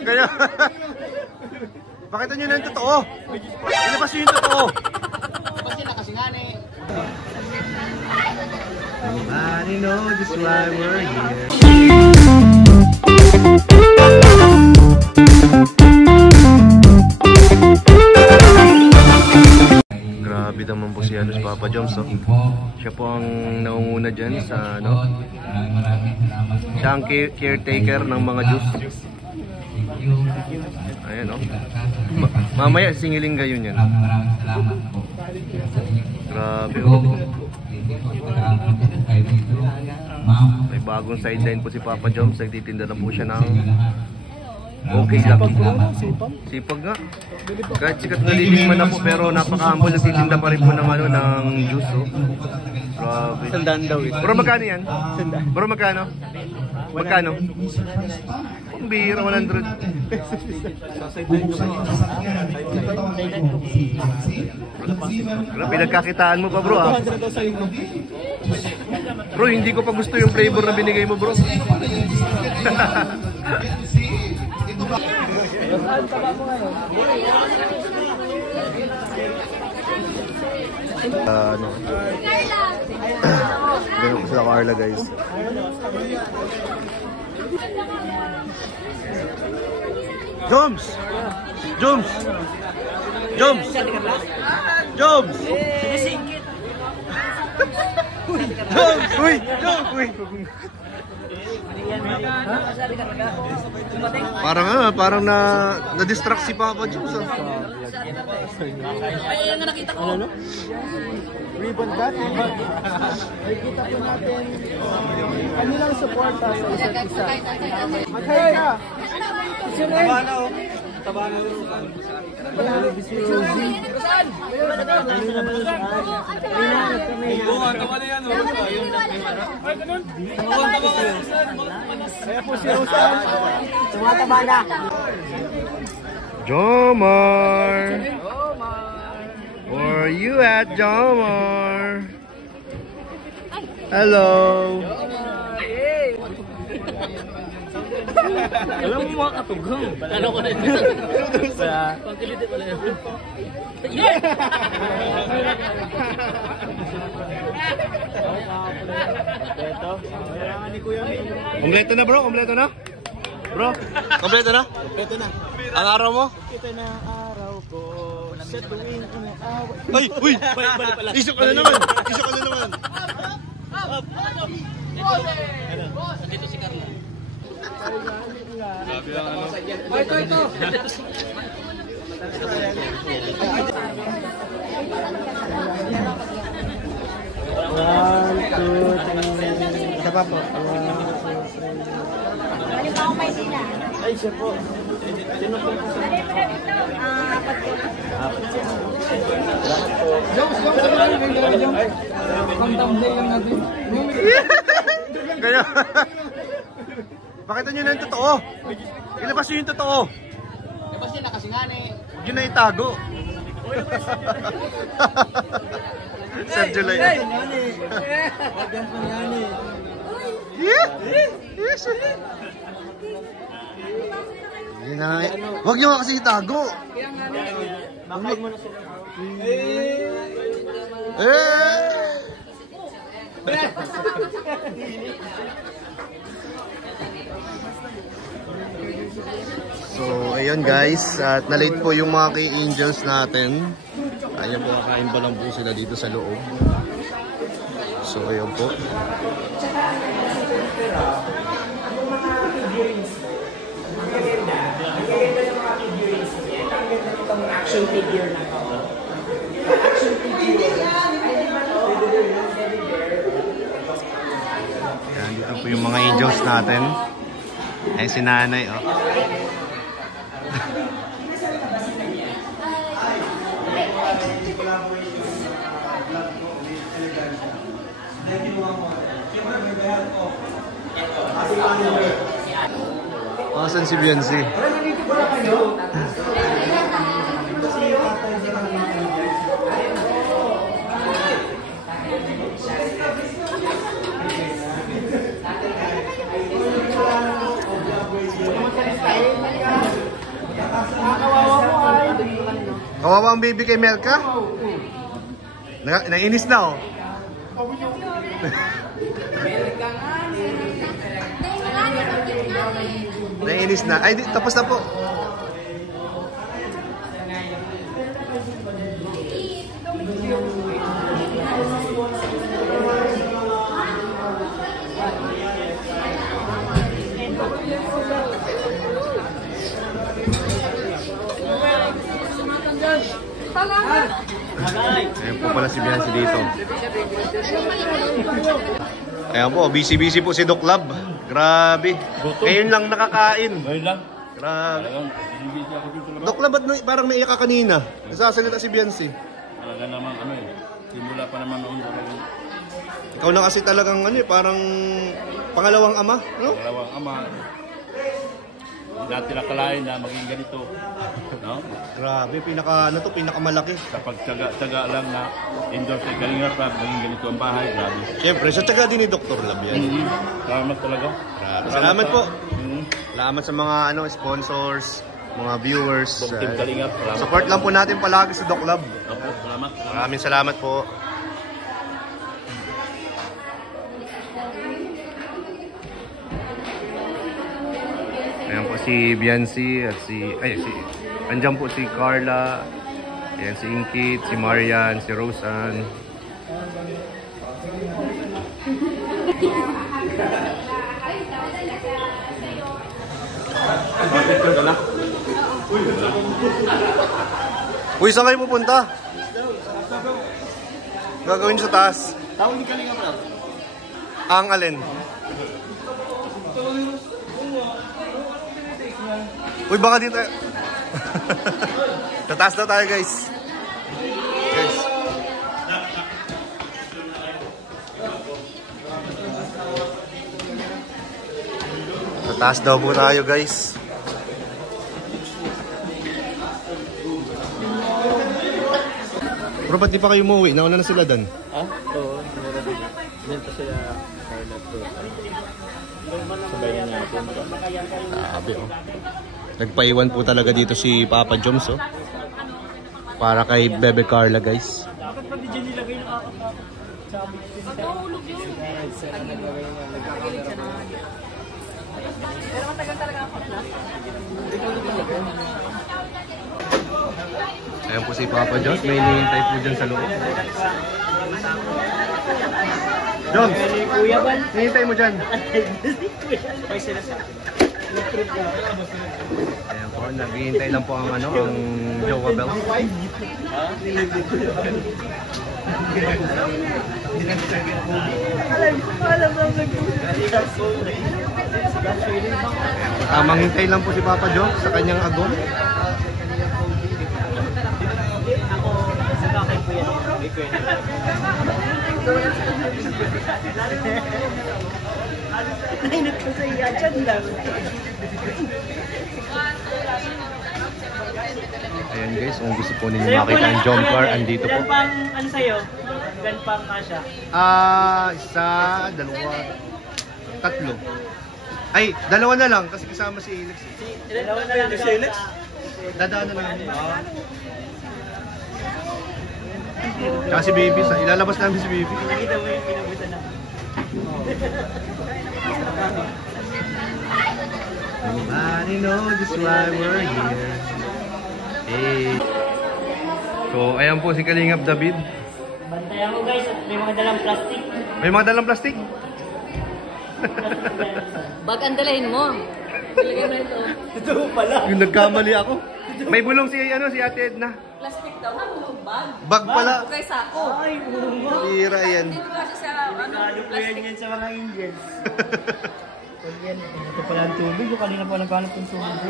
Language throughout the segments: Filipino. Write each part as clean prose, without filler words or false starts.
Kaya, pakita nyo na yung totoo. Ilabas nyo yung totoo. Kasi nakasingani. Nobody knows just why we're here. Grabe naman po si Papa Joms. Oh. Siya po ang naunguna dyan sa ano. Siya ang caretaker ng mga juice. Ayan oh. Mamaya singiling kayo yan. Grabe oh. May bagong sideline po si Papa Joms. Nagtitinda na po siya ng okay lang. Sipag nga. Kahit sikat na linis man na po pero napaka-humble. Nagtitinda pa rin po ng ano, ng juice oh. Grabe. Sandaan daw ito. Bro, magkano yan? Bro, magkano? Magkano? Ang bira, 100. Grabe, nagkakitaan mo pa bro ah. Bro, hindi ko pa gusto yung flavor na binigay mo bro. Ano? Ganun ko sila Carla guys. Joms! Joms! Joms! Joms! Joms! Uy! Joms! Uy! Parang na-distract si Papa Joms. Ay, yung nakita ko. Ano? Ribbon cut? Nakikita po natin kanilang support sa isa't isa. Mag-hi ka! Taba na oh. Taba na rin. Kaya po si Rosan. Tumataba na. Jomar! Where are you at, Jomar? Hello! Alam mo mga katugang. Ano ko na yun? Pangkiliti pala yun. Kompleto na bro? Kompleto na? Bro? Kompleto na? Ito na. Ang araw mo? Ito na araw ko. Sa tuwing umaaway. Ay! Uy! Isok ka na naman! Isok ka na naman! Dito si Carla. Grabe ang ano. Ito! One, two, three. Isa pa po. Ano ba akong may sila? Ay, siya po. Sino po? Apat ko. Kaya, pakita nyo na yung totoo. Ilabas nyo yung totoo. Kasi nakasingani. Huwag nyo na itago. Sergio Lay. Huwag nyo nga kasi itago. Bakit mo na sila. So, ayun guys, at na-late po yung mga kay Angels natin. Ayan po, kakain pa lang po sila dito sa loob. So, ayun po. Action figure na to. Action figure. Ayan, dito po yung mga Angels natin. Ay, si nanay, oh. Asan si Beyonce? Kawawa ang baby kay Melka. Nainis na oh. Nainis na. Ay, tapos na po. Ayan po pala si Biancy dito. Ayan po, busy-busy po si Doc Lab. Grabe. Ngayon lang nakakain. Ngayon lang. Grabe. Doc Lab, ba't parang may iyak ka kanina? Nasasalita si Biancy. Talaga naman ano eh. Simula pa naman noon. Ikaw na kasi talagang ano eh, parang pangalawang ama, no? Dalawang ama. Hindi natin nakalain na maging ganito. No? Grabe, pinakamalaki. Sa pagtsaga lang na indoor sa Kalinga Prab, maging ganito ang bahay. Grabe. Siyempre, sa tsaga din ni Dr. Lab yan. Salamat talaga. Grabe. Salamat po. Salamat sa mga sponsors, mga viewers. Team Kalinga, salamat. Support lang po natin palagi si Doc Lab. Salamat. Maraming salamat po. Ayan po si Biancy at andyan po si Carla, ayan si Inkit, si Marian, si Roseanne. Uy, saan kayo pupunta? Gagawin sa taas. Tawag ni Kalinga Prab. Ang alin? Uy, baka dito. Tataas na tayo, guys. Guys. Tataas daw po tayo, guys. Bro, ba't di pa kayo umuwi? Nauna na sila dan. Ah? Oo. Nito sila Carla to. Sabay na natin. Sabi, oh. Nagpaiwan po talaga dito si Papa Joms, oh. Para kay Bebe Carla, guys. Dapat pa di dyan nilagay yung kakap. Pagkahulog yun. Pero matagal talaga ako na. Ayan po si Papa Joms. May hinihintay po dyan sa loob. Joms! Kuya Ban. Hinihintay mo dyan. May sila sa Ayan po, naghihintay lang po ang ang Jowa Bell. Tamang hintay lang po si Papa Joms sa kanyang agom. ako sa kakay ko yan. May kwento. Nainit ko sa iya dyan lang. Ayan guys, kung gusto po ninyo makita ang jump car, andito po. Ilan pang ano sa'yo? Ilan pang kasha? Isa, dalawa, tatlo. Ay, dalawa na lang kasi kasama si Alex. Dalawa na lang si Alex? Dadaan na lang. Tsaka si Baby, ilalabas namin si Baby. Nakita mo yung pinabutan na. Nobody knows just why we're here. Hey. So, ayan po si Kalingap David. Bantayan mo guys at may mga dalang plastic. May mga dalang plastic? Bag ang dalahin mo. Ilagay mo ito. Ito pala. Yung nagkamali ako. May bulong si Ate Edna. Plastic daw. Ano? Bag? Bag pala. Okay, sako. Ay, ulo. Tira yan. Dito kasi sa ano, Nalo po yan plastic. yan sa mga Indians. Pag yan, ito pala ang tubig. Yung kanina pa naghanap ng tubig.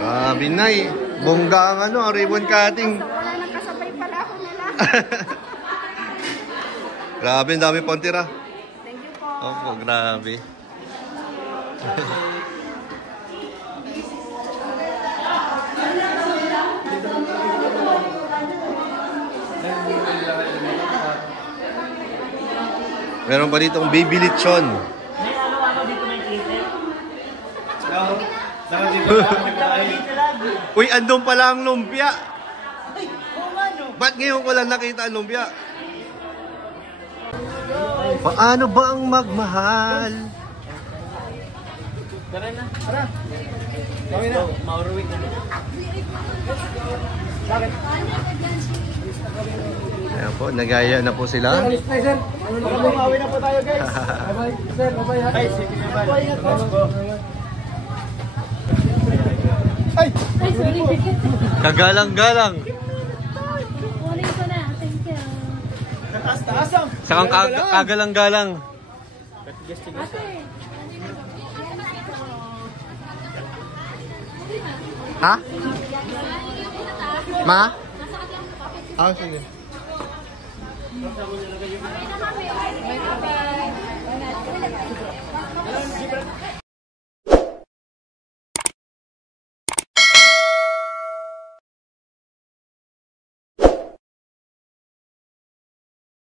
Grabe na eh. Bongga ang ang ribbon cutting. Wala nang kasabay pala ako nila. Grabe, ang dami pang tira. Thank you po. Opo, grabe. Meron pa ditong baby lechon. May ano dito may cricket. Uy, andun pala ang lumpia. Ba't ngayon ko lang nakita ang lumpia? Paano ba ang magmahal? Tara na. Tara. Gawin na. Mauruwi na. Bakit? Ayan po, nagaya na po sila. Alis na, sir. Bumawi na po tayo, guys. Bye-bye. Sir, bye-bye. Ay, sige, bye-bye. Ingat po. Ay! Ay, sorry. Kagalang-galang. Kunin ko na. Thank you. Taas-taasam. Sakang kagalang-galang. Ate. Ha? Ma? Ah, sige.